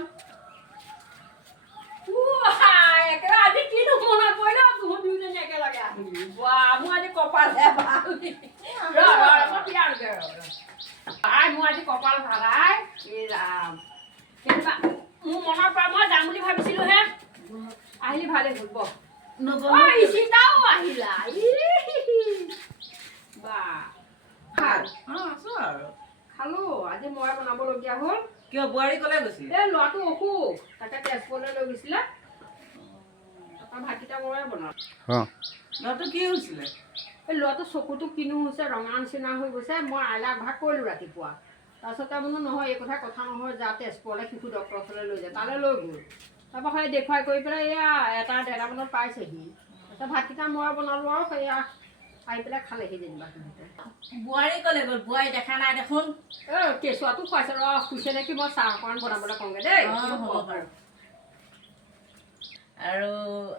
যাম একেবাৰে আজি কিনো মনত পৰিলে তুহো দুইজনী একেলগে আহিলি মোৰ আজি কপালহে ভাল মোৰ আজি কপাল ভাল এই ৰাম কেনেকুৱা মোৰ মনৰ পৰা মই যাম বুলি ভাবিছিলো হে আহিলি ভালে হ'ল ইচিতাও আহিলা বা আছো আৰু খালো আজি মই বনাবলগীয়া হ'ল কিয় বোৱাৰী কলে গৈছিল এই ল'ৰাটো অসুখ তাকে তেজপুৰলৈ লৈ গৈছিলে ভাতকেইটা ময়ে বনালো ল'ৰাটো কি হৈছিলে এই ল'ৰাটো চকুটো কিনো হৈছে ৰঙা নিচিনা হৈ গৈছে মই আইলাক ভাগ কৰিলোঁ ৰাতিপুৱা তাৰপিছতে বোলো নহয় এই কথা নহয় যা তেজপুৰলৈ শিশু ডক্টৰৰ ওচৰলৈ লৈ যায় তালৈ লৈ গ'ল তাৰপৰা সেই দেখুৱাই কৰি পেলাই এয়া এটা ডেৰটামানত পাইছেহি তাৰপিছত ভাতকেইটা মই বনালোঁ আৰু সেয়া আহি পেলাই খালেহি যেনিবা বোৱাৰী কলে গ'ল বোৱাৰী দেখা নাই দেখোন কেঁচুৱাটো খুৱাইছে ৰ খুইছে নেকি মই চাহ অকণমান বনাবলৈ কওঁগৈ দেই আৰু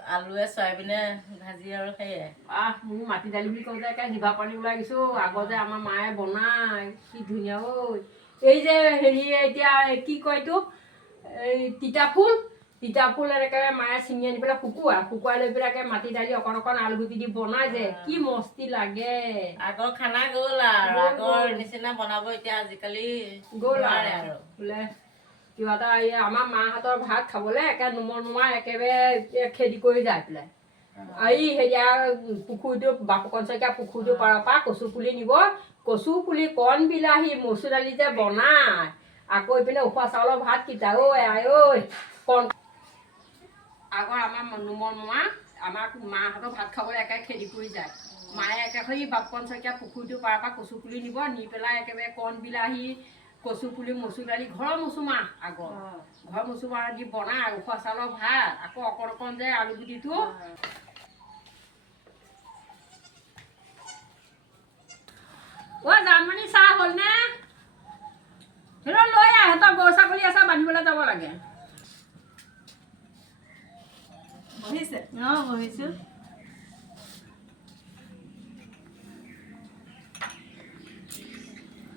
আলুৱে চয়াবিনে ভাজি আৰু সেয়াই মোৰ মাটি দালি বুলি কওঁতে একে জিভা পানী ওলাই গৈছোঁ আগৰ যে আমাৰ মায়ে বনায় কি ধুনীয়া ঐ এই যে হেৰি এতিয়া কি কয় এইটো এই তিতা ফুল এনেকৈ মায়ে ছিঙি আনি পেলাই শুকুৱাই লৈ পেলাই মাটি দালি অকণ অকণ আলু গুটি দি বনাই যে কি মস্তি লাগে আগৰ খানা গ'ল আৰু আগৰ নিচিনা বনাব এতিয়া আজিকালি গ'ল আৰু বোলে কিবা এটা এই আমাৰ মাহঁতৰ ভাত খাবলৈ একে নোমাই একেবাৰে খেদি কৰি যায় পেলাই এই হেৰিয়া পুখুৰীটো বাপুকণ শইকীয়া পুখুৰীটো পাৰৰ পৰা কচু পুলি নিব কচু পুলি কণ বিলাহী মচুৰ দালি যে বনাই আকৌ এইপিনে উখোৱা চাউলৰ ভাত কিটা ঐ কণ আগৰ আমাৰ নোমৰ মামা আমাৰ মাহঁতৰ ভাত খাবলৈ একে খেদি কৰি যায় মায়ে একেবাৰে সেই বাপুকণ শইকীয়া পুখুৰীটো পাৰৰ পৰা কচু পুলি নিব নি পেলাই একেবাৰে কণ বিলাহী কচু পুলি মচুৰ দালি ঘৰৰ মচুমাহ আগৰ ঘৰৰ মচুমাহ দি বনাই উখোৱা চাউলৰ ভাত আকৌ অকণ অকণ যে আলু গুটিটো জানমণি চাহ হ'ল নে লৈ আহ সিহঁতৰ গৰু ছাগলী আছে বান্ধিবলৈ যাব লাগে বহিছে বহিছো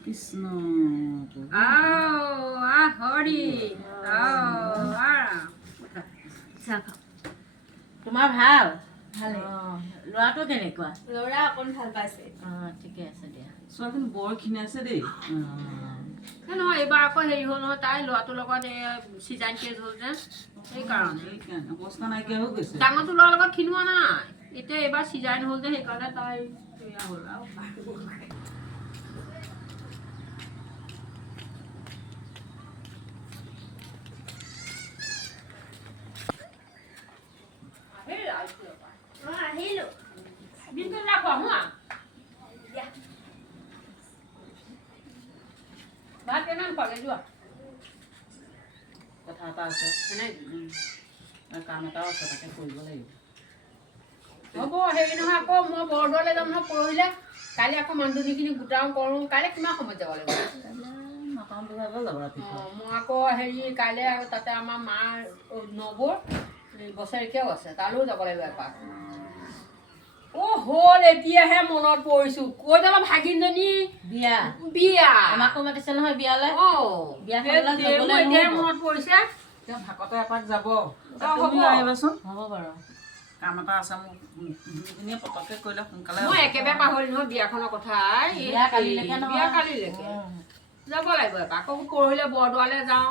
কৃষ্ণ হৰি তোমাৰ ভাল ভালে ল'ৰাটো কেনেকুৱা ল'ৰা অকণ ভাল পাইছে ঠিকে আছে দিয়া ছোৱালীজনী বৰ ক্ষীণ আছে দেই নহয় এইবাৰ আকৌ হেৰি হ'ল নহয় তাই ল'ৰাটোৰ লগত চিজাইন কেছ হ'ল যে সেইকাৰণে অৱস্থা নাইকিয়া হৈ গৈছে ডাঙৰটো ল'ৰাৰ লগত খিনোৱা নাই এতিয়া এইবাৰ চিজাইন হ'ল যে সেইকাৰণে তাই সেয়া হ'ল আৰু আহিলো দিনটো ৰাখো ভাত কেনে পালে যোৱা কথা এটা আছে কাম এটাও আছে তাকে কৰিব লাগিব হ'ব হেৰি নহয় আকৌ মই বৰদোৱালৈ যাম নহয় পৰহিলে কাইলৈ আকৌ মানুহখিনিক গোটাও কৰোঁ কাইলৈ কিমান সময়ত যাব লাগিব নটামান বজাতে যাব ৰাতিপুৱা মই আকৌ হেৰি কাইলৈ তাতে আমাৰ মাৰ নবৌৰ বছৰেকীয়াও আছে তালৈও যাব লাগিব এপাক হ'ল এতিয়াহে মনত পৰিছোঁ কৈ যাব ভাগিনজনী বিয়া আমাকো মাতিছে নহয় বিয়ালৈ এতিয়াহে মনত পৰিছে ভাগতে এপাক যাব আহিবাচোন হ'ব বাৰু কাম এটা আছে মোক দুইজনীয়ে পটককৈ কৰিলে সোনকালে মই একেবাৰে পাহৰি নহয় বিয়াখনৰ কথা বিয়া কালিলৈকে যাব লাগিব এপাক আকৌ পৰহিলে বৰদোৱালৈ যাওঁ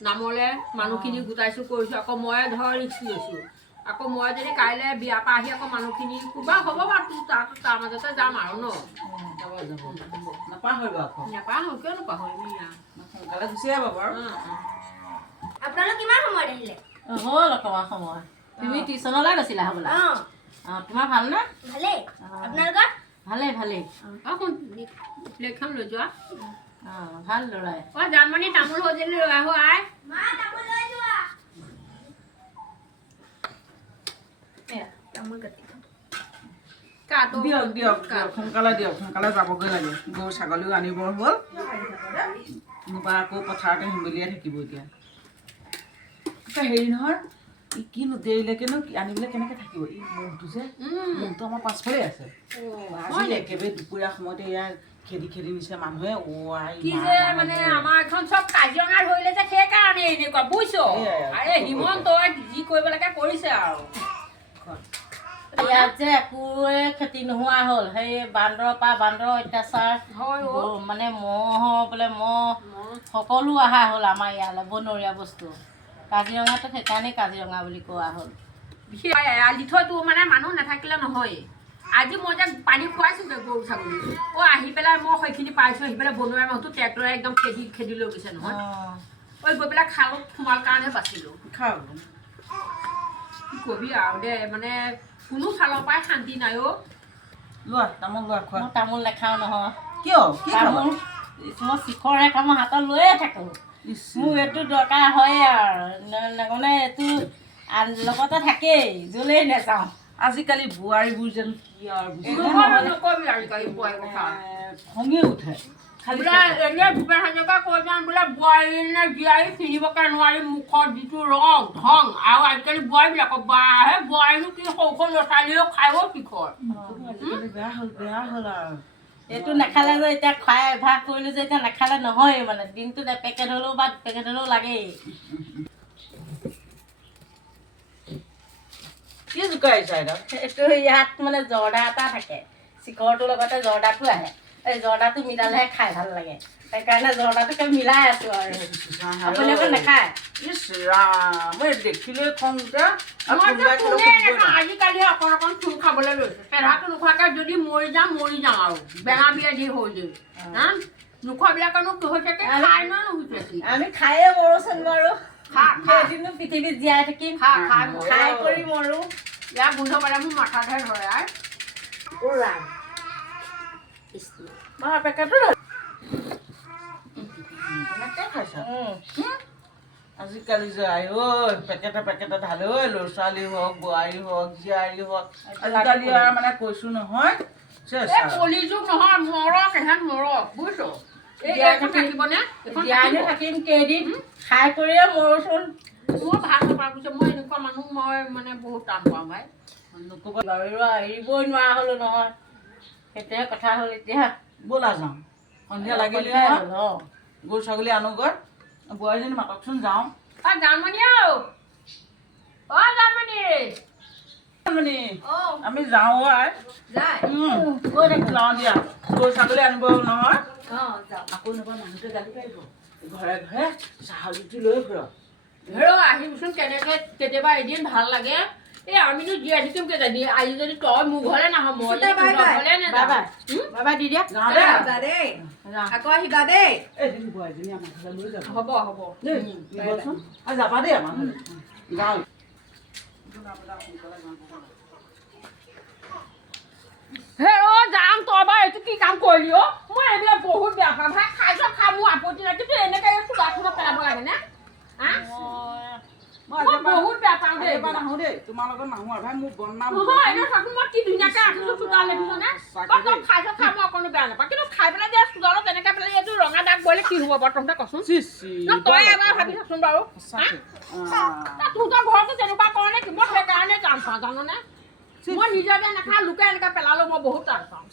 নামলৈ মানুহখিনি গোটাইছোঁ কৰিছোঁ আকৌ মই ধৰ ৰিক্স লৈছোঁ আকৌ মই যদি কাইলৈ বিয়াৰ পৰা আহি আকৌ মানুহখিনি কিবা হ'ব বাৰু তাৰ মাজতে যাম আৰু ন নাপাহৰিব আকৌ নাপাহৰো কিয় নাপাহৰিম সোনকালে গুচি আহিব বাৰু আপোনালোক কিমান সময়ত আহিলে হ'ল অকণমান সময় তুমি টিউশ্যনলৈ গৈছিলা হ'বলা তোমাৰ ভালনে ভালেই আপোনালোকৰ ভালেই প্লেটখন লৈ যোৱা ভাল ল'ৰাই জানমণি তামোল হৈ যদি লৈ আহো আই দিয়ক সোনকালে যাবগৈ লাগে গৰু ছাগলীও আনিব হ'ল কোনোবা আকৌ পথাৰতে হিমলিয়াই থাকিব এতিয়া হেৰি নহয় কিনো দেৰিলৈকেনো আনিবলৈ কেনেকৈ থাকিব এই মহটো যে মহটো আমাৰ পাছফালে আছে আজি একেবাৰে দুপৰীয়া সময়তে ইয়াৰ খেদি খেদি নিছে মানুহে কি যে মানে আমাৰ এখন চব কাজিৰঙা ধৰিলে যে সেইকাৰণে এনেকুৱা বুজিছ আৰে হিমন্তই যি কৰিব লাগে কৰিছে আৰু ইয়াত যে একোৱে খেতি নোহোৱা হ'ল সেই বান্দৰৰ পৰা বান্দৰৰ অত্যাচাৰ হয় মানে মহ বোলে মহ সকলো অহা হ'ল আমাৰ ইয়ালৈ বনৰীয়া বস্তু কাজিৰঙাটো সেইকাৰণেই কাজিৰঙা বুলি কোৱা হ'ল বিশেষ এৰাল দি থৈতো মানে মানুহ নাথাকিলে নহয় আজি মই যে পানী খুৱাইছোঁ যে গৰু ছাগলী আহি পেলাই মই সেইখিনি পাইছোঁ আহি পেলাই বনৰীয়া মানুহটো ট্ৰেক্টৰে একদম খেদি লৈ গৈছে নহয় গৈ পেলাই খালত সোমাল কাৰণেহে বাচিলোঁ খাওঁ কি কবি আৰু দে মানে কোনো ফালৰ পৰাই শান্তি নাই লোৱা তামোল লোৱা খোৱা মই তামোল নাখাওঁ নহয় কিয় কি তামোল মই শিখৰ ৰেখা মই হাতত লৈয়ে থাকোঁ মোৰ এইটো দৰকাৰ হয় আৰু মানে এইটো লগতে থাকেই য'লেই নাযাওঁ আজিকালি বোৱাৰীবোৰ যেন কি আৰু নকবি আজিকালি বোৱাৰী কথা খঙে উঠে খালি বোলে এনে ভূপেন হাজৰিকা কৈ যাম বোলে বোৱাৰী নে জীয়াৰী চিনিবকে নোৱাৰি মুখত যিটো ৰং ধং আৰু আজিকালি বোৱাৰীবিলাকক বাহে বোৱাৰীনো কি সৰু সৰু ল'ৰা ছোৱালীও খাব শিখৰ বেয়া হ'ল আৰু এইটো নাখালে যে এতিয়া খুৱাই অভ্যাস কৰিলোঁ যে এতিয়া নাখালে নহয়েই মানে দিনটোত এপেকেট হ'লেও বা দুপেকেট হ'লেও লাগেই কি জোকাৰিছা এতিয়া এইটো ইয়াত মানে জৰ্দা এটা থাকে শিখৰটোৰ লগতে জৰ্দাটো আহে এই জৰ্দাটো মিলালেহে খাই ভাল লাগে সেইকাৰণে জৰ্দাটোকে মিলাই আছোঁ আৰু আপুনি আকৌ নাখায় ইছ ৰাম মই দেখিলেই খং উঠে আৰু কোনোবাই ক'লেও শুনিবই নোৱাৰে। আজিকালি অকণ অকণ চুৰ খাবলৈ লৈছে পেধাটো নোখোৱাকৈ যদি মৰি যাওঁ আৰু বেঙা বিয়া দি হৈ যায় হা নোখোৱাবিলাকনো কি হৈছে খাই ন হৈছে আমি খায়ে মৰোচোন বাৰু খা সেইদিনো পৃথিৱীত জীয়াই থাকিম খাই কৰি মৰোঁ ইয়াৰ গোন্ধ পালে মোৰ মাথাতহে ধৰে আই পেকেটটো কেনেকৈ খাইছা আজিকালি যে আই ঐ পেকেটে ঢালে ঐ ল'ৰা ছোৱালী হওক বোৱাৰী হওক জীয়াৰী হওক আজিকালি আৰু মানে কৈছোঁ নহয় কলিযুগ নহয় মৰক এহেঁত মৰক বুজিছ থাকিবনে জীয়াই থাকিম কেইদিন খাই কৰিয়ে মৰোচোন মই ভাল নাপাওঁ পিছত মই এনেকুৱা মানুহ মই মানে বহুত টান পাওঁ ভাই নক'বা এৰিবই নোৱাৰা হ'লোঁ নহয় সেইটোহে কথা হ'ল এতিয়া ব'লা যাওঁ সন্ধিয়া লাগিলে গৰু ছাগলী আনোগৈ বোৱাৰীজনী মাতকচোন যাওঁ জানমণি জানমণি আমি যাওঁ আই কৈ থাকোঁ যাওঁ দিয়া গৰু ছাগলী আনিব নহয় আকৌ এনেকুৱা মানুহটোৱে গালি পাৰিব ঘৰে ঘৰে ছাগলীটো লৈ ফুৰক আহিবিচোন কেনেকৈ কেতিয়াবা এদিন ভাল লাগে এই আমিনো জীয়াই থাকিম কেইজানি আজি যদি তই মোৰ ঘৰলৈ নাহ মই বাবা দি দিয়া আকৌ আহিবা দেই এদিন বোৱাৰীজনী আমাৰ ঘৰলৈ লৈ যাব হ'ব দেই দিবচোন আৰু যাবা দেই আমাৰ ঘৰলৈ যাওঁ যাম তই বাৰু এইটো কি কাম কৰিলি মই এইবিলাক বহুত বেয়া পাওঁ ভাই খাইছ খা মোৰ আপত্তি নাই কিন্তু এনেকৈ চুলা পেলাব লাগে নে মই বহুত বেয়া পাওঁ দেই নাহোঁ দেই তোমাৰ লগত নাহোঁ আৰু ভাই মোৰ বদনাম মই কি ধুনীয়াকৈ ৰাখিছোঁ চোতাল দেখিছনে তই খাইছ খা মই অকণো বেয়া নাপাওঁ কিন্তু খাই পেলাই যে চোতালত তেনেকৈ পেলাই এইটো ৰঙা দাগ বহিলে কি হ'ব বাৰু তহঁতে কচোন তই এবাৰ ভাবি চাচোন বাৰু তহঁতৰ ঘৰতো তেনেকুৱা কৰে নে কি মই সেইকাৰণে টান পাওঁ জাননে মই নিজকে নাখাওঁ লোকে এনেকৈ পেলালেও মই বহুত টান পাওঁ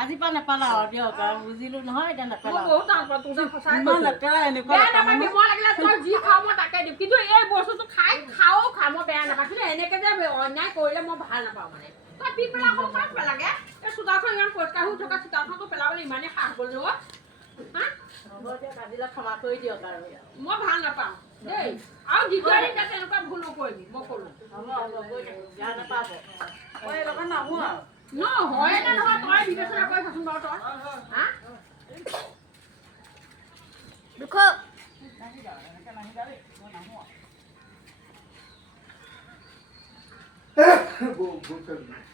আজিৰ পৰা নেপেলাওঁ আৰু দিয়ক আৰু বুজিলোঁ নহয় এতিয়া মই নেপেলাওঁ বহুত টান পাওঁ তোৰ সঁচাই নেপেলাই এনেকুৱা বেয়া নাপাবি মই লাগিলে তই যি খাওঁ মই তাকে দিম কিন্তু এই বস্তুটো খাওঁ মই বেয়া নাপাওঁ কিন্তু এনেকৈ যে অন্যায় কৰিলে মই ভাল নাপাওঁ মানে তই পি পেলাই আকৌ কাক পেলাগে এই চোতালখন ইমান পৰিষ্কাৰ হৈ থকা চোতালখনটো পেলাবলৈ ইমানেই সাহ কৰিলোঁ হা হ'ব দিয়ক আজিলৈ ক্ষমা কৰি দিয়ক আৰু মই ভাল নাপাওঁ দেই আৰু দ্বিতীয় দিন যাতে এনেকুৱা ভুল নকৰিবি মই ক'লোঁ হ'ব গৈ থাকোঁ বেয়া নাপাব মই এই লগত নাহোঁ আৰু নহয় নে নহয় তই বিবেচনা কৰি চাচোন বাৰু তই হা দুখ Boa, boa pergunta.